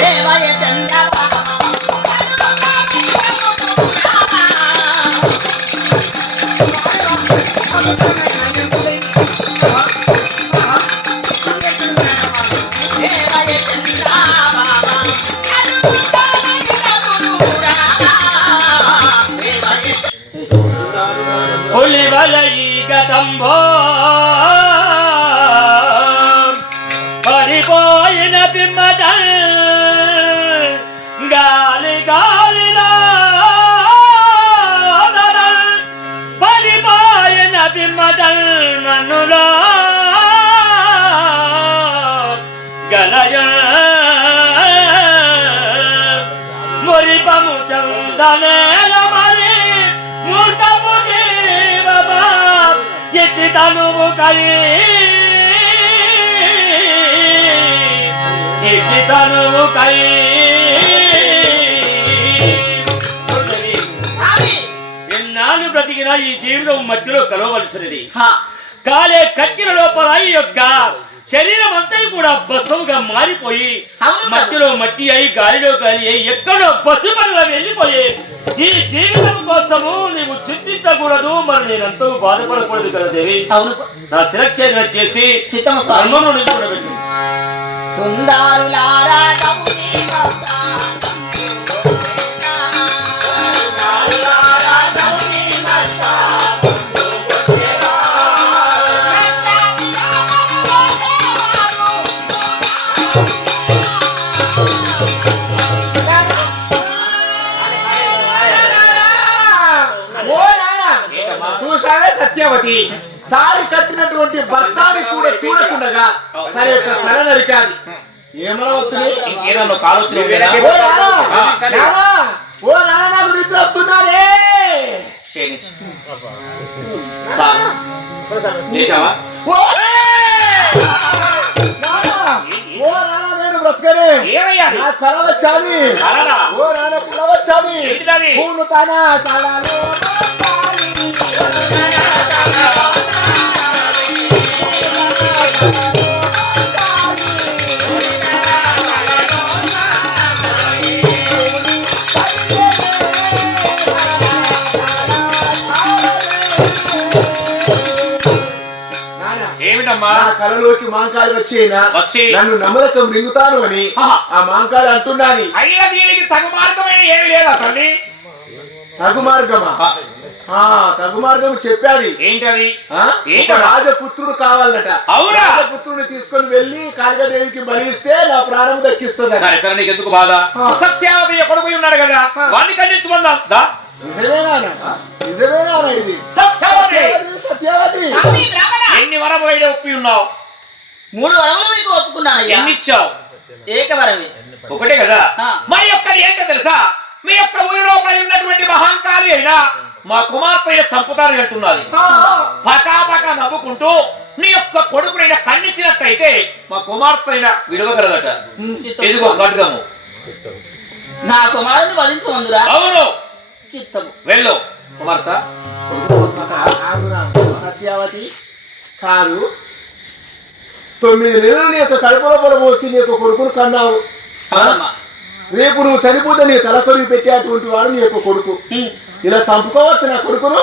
దేవయ చంద్రబాబు మన్నులో గలయ. మురిపము చందనేల మరి మూటము జీవమా. ఎత్తి తనువు కలి. ఎత్తి తనువు కలి. ఎన్నాళ్ళు బ్రతికినా ఈ జీవితం మట్టిలో కలవలసినది. కాలే కక్కిల లోపల ఈ యొక్క శరీరం అంతా కూడా భస్మముగా మారిపోయి. మట్టిలో మట్టి అయి గాలిలో గాలి అయి ఎక్కడో బస్సుమల్ల వెళ్ళిపోయి ఈ జీవితం కోసము నీవు చింతించకూడదు మరి నేనంతా బాధపడకూడదు కదా దేవి. నా శిరక్షేదన చేసి నుంచి కూడా పెట్టు సుందరులారా సత్యవతి తాళి కట్టినటువంటి భర్తాన్ని కూడా చూడకుండా తన యొక్క తల నరికాది ఉండేదా? ఓ నాన్న, నాకు నిద్ర వస్తున్నానే? ఓ నాన్న, బ్రతకనే? నా కళ వచ్చాది కలనా? ఓ నాన్న కళ వచ్చాది ఏంటిదది? పూలు తన కళలో నా కళలోకి మాంకాలు వచ్చేనా? వచ్చి. నన్ను నమ్మకం రింగుతాను అని. ఆ మాంకాలు అంటున్నాని. అయినా దీనికి తగు మార్గమైన ఏమి లేదా తల్లి? తగు మార్గమా? ఆ, తగు మార్గం చెప్పాది. ఏంటది? రాజపుత్రుడు కావాలట. అవునా? రాజపుత్రుడిని తీసుకొని వెళ్ళి కాళికాదేవికి బలిస్తే నా ప్రాణం దక్కిస్తుంది సరే సరే నీకు ఎందుకు బాధ. సత్యావతి కొడుకు ఉన్నాడు కదా వాడిని ఖండించుకుందాం దా. నిజమేనా నిజమేనా ఇది. సత్యావతి! సత్యవతి, ఎన్ని వరములైన ఒప్పి ఉన్నావు? మూడు వరములు మీకు ఒప్పుకున్నానయ్యా ఎన్ని ఇచ్చావు ఏకవరమే ఒకటే కదా. మరి ఒక్కటి ఏంటో తెలుసా? మీ యొక్క ఊరి లోపల ఉన్నటువంటి మహాంకాళి అయినా మా కుమార్తె చంపుతారని అంటున్నది ఆ, పకా పకా నవ్వుకుంటూ నీ యొక్క కొడుకునైనా ఖండించినట్టయితే మా కుమార్తె అయినా విడవగలదట ఇదిగో ఖడ్గము నా కుమారుని వధించమందురా. అవును. చిత్తము వెళ్ళు. కుమార్తె ఆగురా. సత్యవతి కాదు. తొమ్మిది నెలలు నీ యొక్క కడుపు లోపల పోసి నీ యొక్క కొడుకును కన్నావు. రేపు నువ్వు చనిపోతే నీ తల కొరివి పెట్టేటువంటి వాడు నీ యొక్క కొడుకు. ఇలా చంపుకోవచ్చు నా కొడుకును.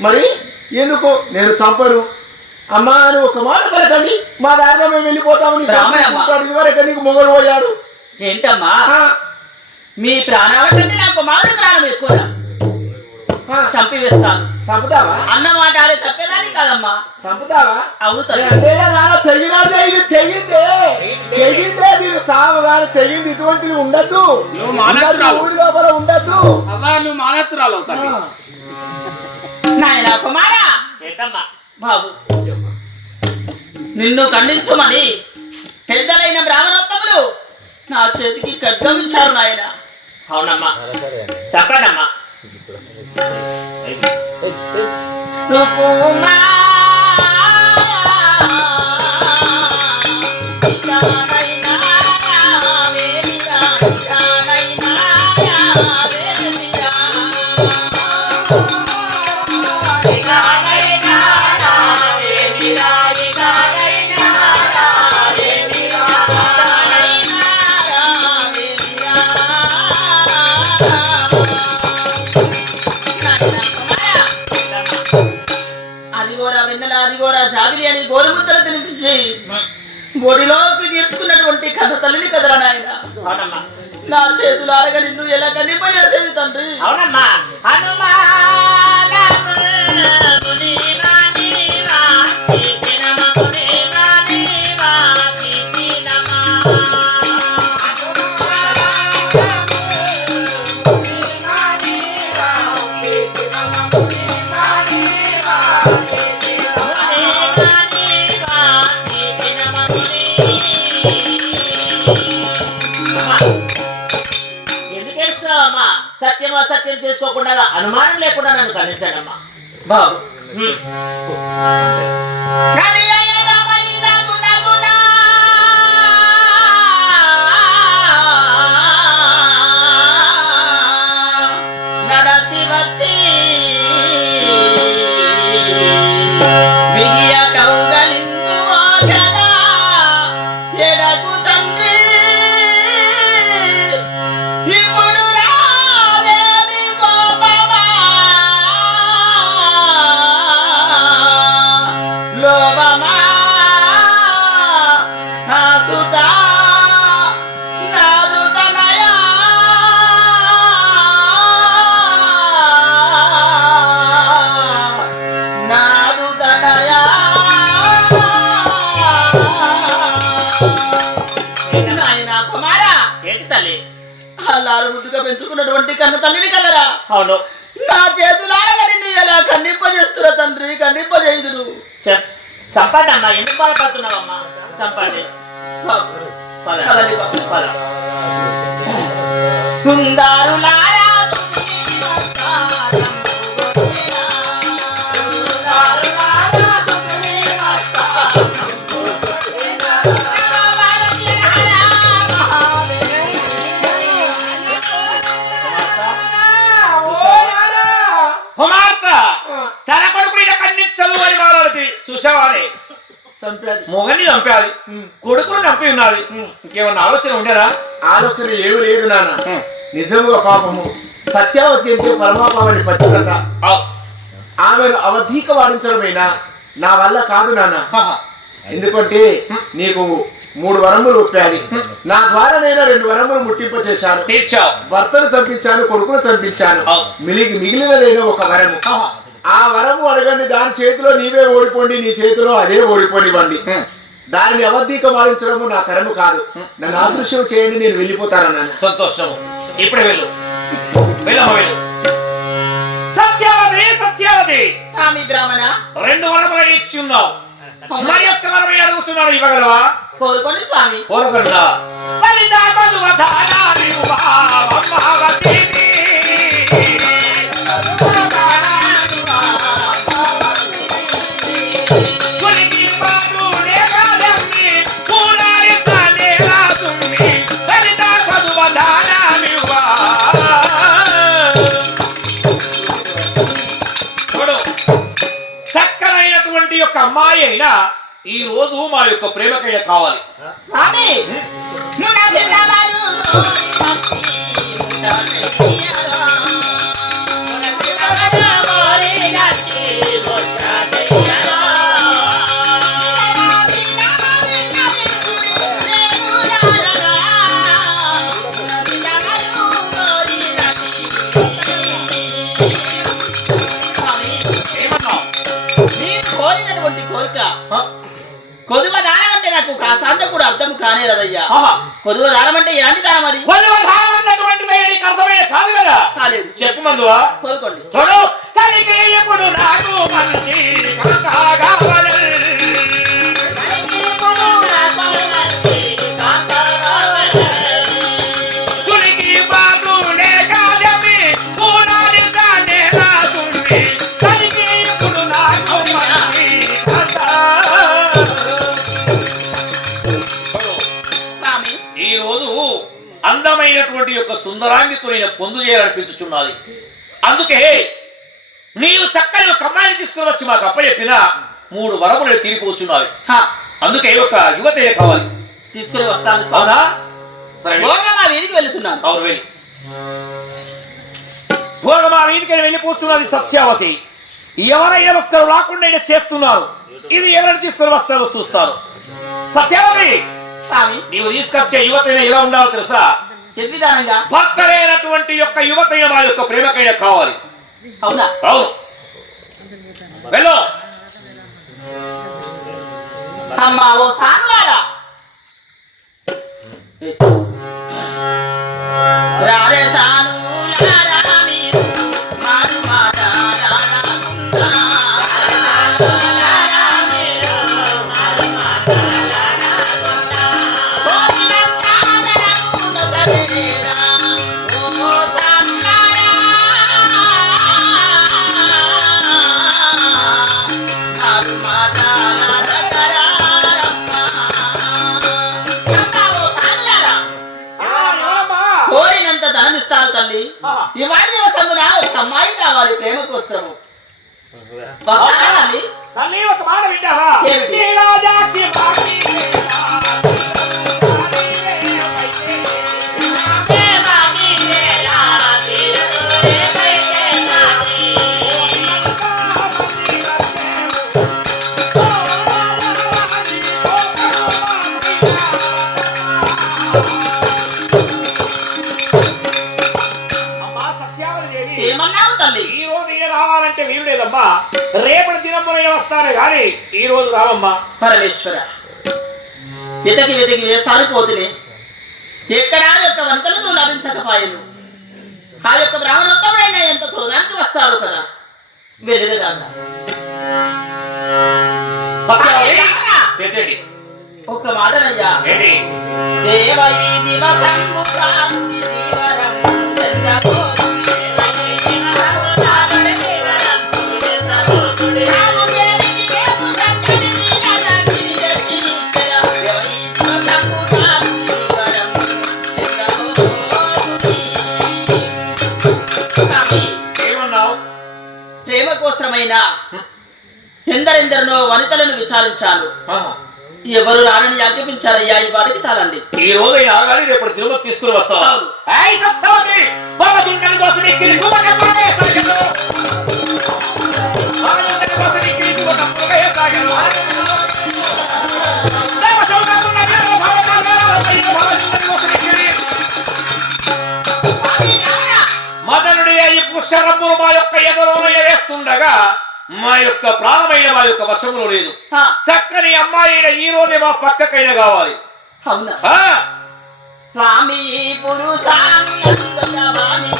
మరి ఎందుకు? నేను చంపను. అమ్మా అని ఒక మాట పలకండి. మా దారిలో మేము వెళ్ళిపోతాము. నీకు. ఇదివరకు నీకు మొగలు పోయాడు. ఏంటమ్మా? మీ ప్రాణాల కంటే నా కుమారుడి ప్రాణం ఎక్కువ చంపి వేస్తాను చంపుతావా? అన్న మాట ఆడే తప్పేదాన్ని కాదమ్మా. చంపుతావా? అవును తల్లి అంతేగా నాన్న తెగినదే ఇది తెగిందే. తెగిందే. దీని సాగు కానీ తెగింది ఇటువంటిది ఉండద్దు. నువ్వు మానవురాలు. ఊరి లోపల ఉండద్దు. అవ్వా నువ్వు మానత్తురాలు అవుతావు. నాయన కుమారా. ఏంటమ్మా? బాబు. నిన్ను ఖండించమని పెద్దలైన బ్రాహ్మణోత్తములు నా చేతికి ఖడ్గం ఇచ్చారు నాయన. అవునమ్మా. చెప్పండమ్మా. Sucumba. గోరా జాబిలి అని గోరుముద్దలు తినిపించి గుడిలోకి తీర్చుకున్నటువంటి కన్ను తల్లిని కదరా నాయన. నా చేతులు చేతులారగా నిన్ను ఎలా కనిపజేసేది తండ్రి? అవునమ్మా. సత్యం అసత్యం చేసుకోకుండా అనుమానం లేకుండా నన్ను ఖండించాడమ్మా బాబు. పెంచుకున్నటువంటి కన్న తల్లిని కదరా అవును. నా చేతులారగా నిన్ను ఎలా ఖండింపజేస్తున్నా తండ్రి ఖండింపజేయుదురు? చెప్. చంపండి అమ్మా ఎందుకు బాధపడుతున్నావమ్మా చంపండి. పద. మొగని చంపాలి కొడుకును చంపి ఉన్నది. ఇంకేమన్నా ఆలోచన ఉండేనా ఆలోచన ఏమి లేదు నాన్న. నిజముగా పాపము. సత్యావతి అంటే పరమాపావని పతివ్రత ఆమెను అవధీక వాడించడమైనా నా వల్ల కాదు నాన్న. ఎందుకంటే నీకు మూడు వరములు ఒప్పాలి. నా ద్వారా నేను రెండు వరములు ముట్టింప చేశాను భర్తను చంపించాను కొడుకును చంపించాను. మిగిలినదైన ఒక వరము. ఆ వరము అడగండి దాని చేతిలో నీవే ఓడిపోండి నీ చేతిలో అదే ఓడిపోనివ్వండి. దానిని అవధీక వాడించడము నా తరము కాదు. నన్ను అదృశ్యం చేయండి నేను వెళ్ళిపోతానన్నాను సంతోషము. ఇప్పుడే వెళ్ళు. వెళ్ళమ్మ వెళ్ళు. సత్యావతి సత్యావతి స్వామి బ్రాహ్మణ. రెండు వరములు ఇచ్చి ఉన్నావు. మరి యొక్క వరమే అడుగుతున్నాడు ఇవ్వగలవా? కోరుకోండి స్వామి. కోరకుండా. యొక్క ప్రేమకయ్య కావాలి. స్వామి కోరినటువంటి కోరిక నాకు కాసాంత కూడా అర్థం కానే రదయ్యా. కొదువ దానం అంటే ఎలాంటి దానం అది కాలేదు. చెప్పు మందువా? కోరుకోండి నాకు మంచి అందమైనటువంటి యొక్క సుందరాంగితులైన పొందు చేయాలనిపించుచున్నది. అందుకే నీవు చక్కని ఒక అమ్మాయిని తీసుకుని వచ్చి మాకు అప్పచెప్పిన మూడు వరములు తీరిపోచున్నావి. హా, అందుకే ఒక యువతే కావాలి తీసుకుని వస్తాను. సరే నా వీధికి వెళ్తున్నాను. అవును వెళ్ళి. మా వీధికి వెళ్ళిపోతున్నది సత్యావతి. ఎవరైనా ఒక్కరు రాకుండా చేస్తున్నారు. ఇది ఎవరిని తీసుకొని వస్తారో చూస్తారు. సత్యావతి! నీవు తీసుకొచ్చే యువతైన ఎలా ఉండాలో తెలుసా? భర్త లేనటువంటి యొక్క యువతైన మా యొక్క ప్రేమకైనా కావాలి. అవునా? అవును. వెళ్ళు. అమ్మా ఓ సానులారా ఇవాళ దివసమున ఒక అమ్మాయి కావాలి ప్రేమ కోసము తల్లి ఒక మాట వింటావా? లేదమ్మా రేపటి దినమున వస్తాను గాని ఈ రోజు రావమ్మా. పరమేశ్వర వెతకి వెతకి వేసారిపోతునే ఎక్కడా యొక్క వంతలు లభించకపోయాను? ఆ యొక్క బ్రాహ్మణోత్తముడైనా ఎంత క్రోధానికి వస్తారు కదా తెచ్చండి ఒక్క మాటనయ్యా. దేవై దివసంబు కాంతి దీవరం ఎందరెందరినో వనితలను విచారించాను. ఎవరు రానని ఆజ్ఞాపించారయ్యా ఈ వాడికి తారండి. ఈ రోజు ఆగాలి రేపటి తిరుమల తీసుకుని ఎక్కి మదనుడి ఈ పుష్పరమ్మును మా యొక్క ఎదలోన వేస్తుండగా మా యొక్క ప్రాణమైన మా యొక్క వశములో లేదు. చక్కని అమ్మాయి ఈ రోజే మా పక్కకైనా కావాలి. అవునా? స్వామి పురుషాంగస్వామి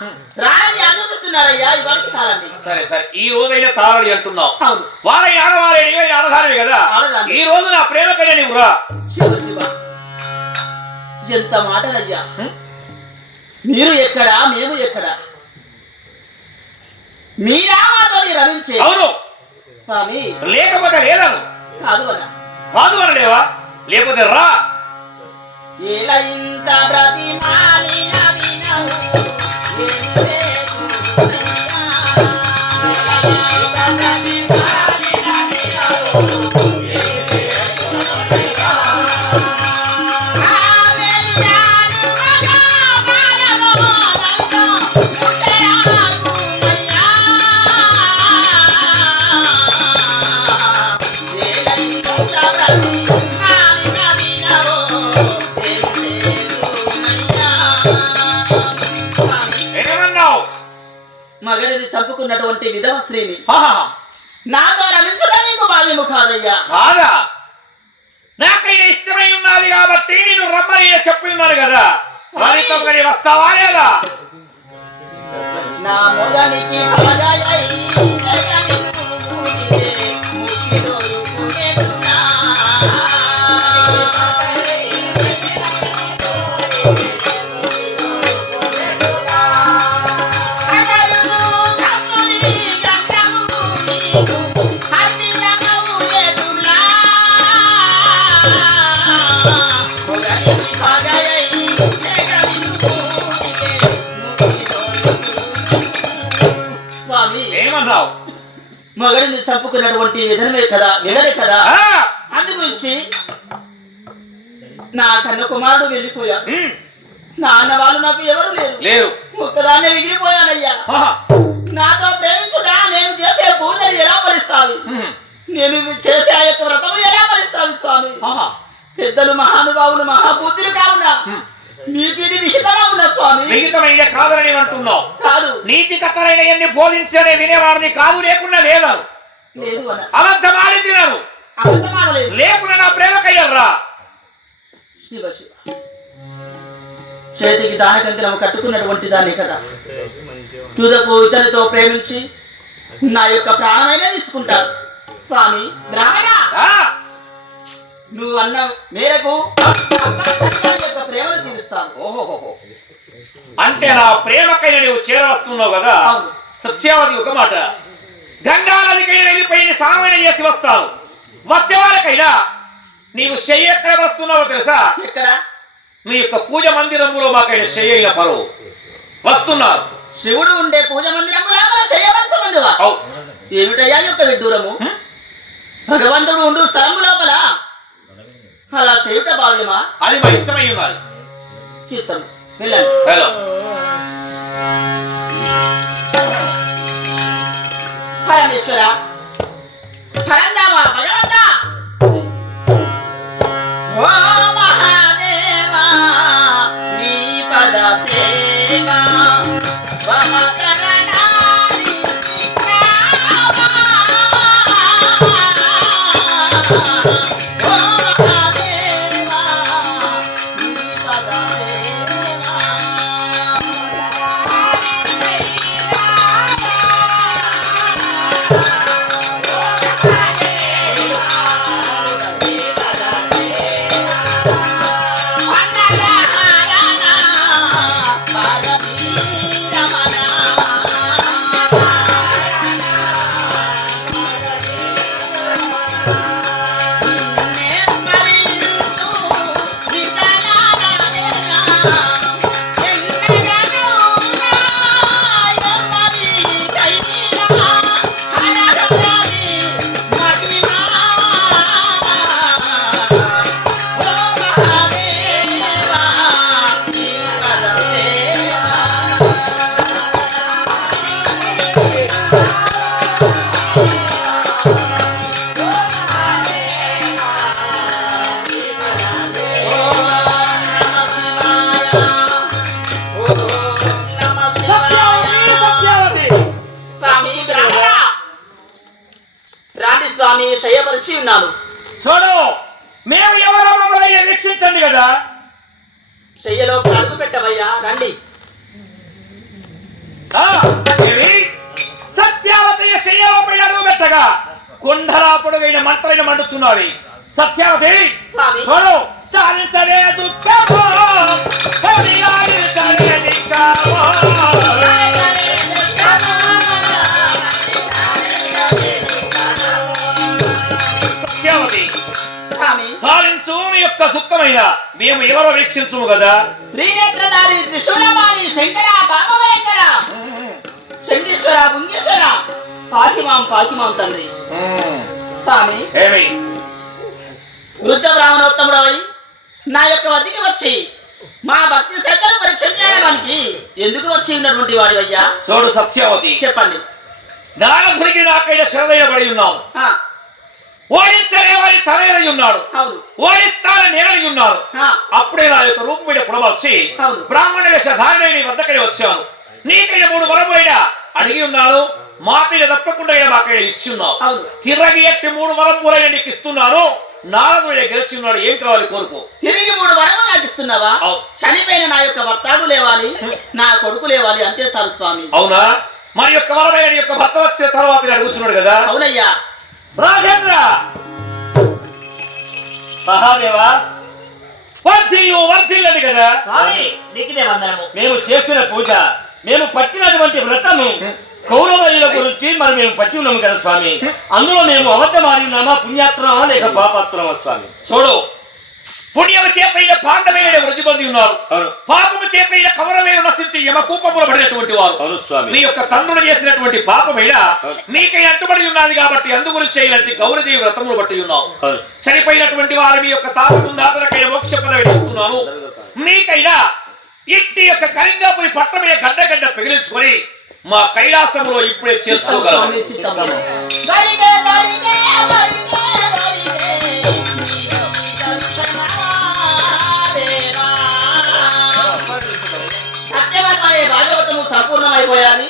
విచారించినా రాణి ఆలోచిస్తున్నారయ్యా ఇవాళకి కాలండి సరే సరే. ఈ రోజైనా తాళడి అంటున్నావు. అవును. వారై ఆడవారే నీవైనా ఆడదానివి కదా? ఆడదాన్ని. ఈ రోజు నా ప్రేమకైనా నీవు రా శివ శివ. ఎంత మాటలయ్యా. మీరు ఎక్కడా మేము ఎక్కడా? మీరా మాతోని రమించే అవును. స్వామి. లేకపోతే కాదు అన్న. కాదు అనలేవా? లేకపోతే రా. ఎలా ఇంత బ్రతిమాలిన మగడిని చంపుకున్నటువంటి విధవ స్త్రీని. ఆహా. నాతో రమించడం నీకు బాల్యము కాదయ్యా కాదా? నాకైనా ఇష్టమై ఉన్నది కాబట్టి నేను రమ్మని చెప్పి ఉన్నాను కదా. వారితో మరి వస్తావా లేదా? నా మొదనికి మగడిని చంపుకున్నటువంటి విధనమే కదా విధనే కదా? అందు గురించి నా కన్న కుమారుడు వెళ్ళిపోయా. నాన్న వాళ్ళు నాకు ఎవరు లేరు. లేరు. ఒక్కదాన్నే మిగిలిపోయానయ్యా. నాతో ప్రేమించుడా నేను చేసే పూజలు ఎలా ఫలిస్తావి? నేను చేసే ఆ యొక్క వ్రతములు ఎలా ఫలిస్తావి స్వామి? పెద్దలు మహానుభావులు మహాబుద్ధులు కావున మీకు ఇది విహితమవున స్వామి? మిగతమైన కాదని అంటున్నావు. కాదు. నీతి కథలైన ఎన్ని బోధించనే వినేవారిని కాదు లేకుండా లేదా లేదు అన అబద్ధమాడి తినరు లేకుండా నా ప్రేమకయ్యర్రా. శివ శివ. చేతికి కట్టుకున్నటువంటి దాన్ని కదా. తుదకు ఇతనితో ప్రేమించి నా యొక్క ప్రాణమైనా తీసుకుంటాను స్వామి బ్రాహ్మణ నువ్వు అన్న మేరకు ప్రేమను తీరుస్తాను ఓహోహోహో. అంటే నా ప్రేమకైన నీవు చేరవస్తున్నావు కదా. సత్యావతి ఒక మాట. గంగా నదికైనా వెళ్ళిపోయి స్నానమైన చేసి వస్తాను వచ్చే వాళ్ళకైనా నీవు చెయ్యి ఎక్కడ వస్తున్నావో తెలుసా? ఎక్కడ? మీ యొక్క పూజ మందిరములో మాకైనా చెయ్యి అయిన పరువు వస్తున్నారు. శివుడు ఉండే పూజ మందిరము ఏమిటయ్యా యొక్క విడ్డూరము? భగవంతుడు ఉండు స్థలము లోపల. అలా చేయుట భావ్యమా అది మా ఇష్టమై ఉన్నది. చిత్తం వెళ్ళండి. హలో. పరమేశ్వర పరందామ భగవంత స్వామి శయపరిచి ఉన్నాను. చూడు మేము ఎవరో మమ్మల్ని వీక్షించండి కదా? శయ్యలో అడుగు పెట్టవయ్యా రండి. ఆ, ఏమి? సత్యావతి శయ్యలోపై అడుగు పెట్టగా కుండలా పొడుగైన మంత్రైన మండుచున్నవి సత్యావతి. చూడు సాధించవే దుఃఖము స్వామి సాధించు నీ యొక్క దుఃఖమైన మేము ఎవరో వీక్షించుము కదా. త్రినేత్రధారి త్రిశూలమాలి శంకర బాబవేంకర చండీశ్వర బుంగేశ్వర పాకిమాం పాకిమాం తండ్రి. స్వామి. ఏమి? వృద్ధ బ్రాహ్మణోత్తముడవై నా యొక్క వద్దకి వచ్చి. మా భక్తి శ్రద్ధలు పరీక్షించడానికి ఎందుకు వచ్చి ఉన్నటువంటి వాడి అయ్యా? చూడు సత్యావతి. చెప్పండి. నారదుడికి నాకైనా శరదైన పడి ఉన్నాము ఆ, ఓడించలే వారి తనేరై ఉన్నాడు. అవును. ఓడిస్తానని నేనై ఉన్నాను ఆ, అప్పుడే నా యొక్క రూపం మీద పుడమొచ్చి. బ్రాహ్మణ వేషధారణ నీ వద్దకని వచ్చాను నీకైన మూడు వరములైన అడిగి ఉన్నాను. మాకైన తప్పకుండా మాకైనా ఇచ్చి ఉన్నావు. తిరగి ఎట్టి మూడు వరములైన నీకు ఇస్తున్నాను. నారదుడే గెలిచి ఉన్నాడు. ఏం కావాలి కోరుకో? తిరిగి మూడు వరము నాకు ఇస్తున్నావా? అవును. చనిపోయిన నా యొక్క భర్తాడు లేవాలి. నా కొడుకు లేవాలి. అంతే చాలు స్వామి. అవునా? మా యొక్క వరమైన యొక్క భర్త వచ్చిన తర్వాత నేను అడుగుతున్నాడు కదా? అవునయ్యా. రాజేంద్ర మహాదేవా వర్ధిల్లని కదా? నీకునే వందనము. మేము చేసిన పూజ మేము పట్టినటువంటి వ్రతము కౌరవయుల గురించి మరి మేము పట్టి ఉన్నాము కదా స్వామి. అందులో మేము అబద్ధమాడినామా పుణ్యాత్రమా లేక పాపాత్రమా స్వామి? చూడు పుణ్యము చేతైన పాండమైన వృద్ధి పొంది ఉన్నారు. పాపము చేతైన కౌరవేలు నశించి యమకూపములు పడినటువంటి వారు. మీ యొక్క తండ్రులు చేసినటువంటి పాపమైన? అవును. మీకై అడ్డుపడి ఉన్నది కాబట్టి అందు గురించి అయినట్టు గౌరదేవి వ్రతములు బట్టి ఉన్నావు. చనిపోయినటువంటి వారు మీ యొక్క తాత ముందాతలకై మోక్ష పదవి ఇస్తున్నాను మీకైనా ఇంటి యొక్క కలింగాపురి పట్టమే గడ్డ గడ్డ పెగిలించుకొని మా కైలాసంలో ఇప్పుడే చేర్చుకోగలము సంపూర్ణమైపోయాలి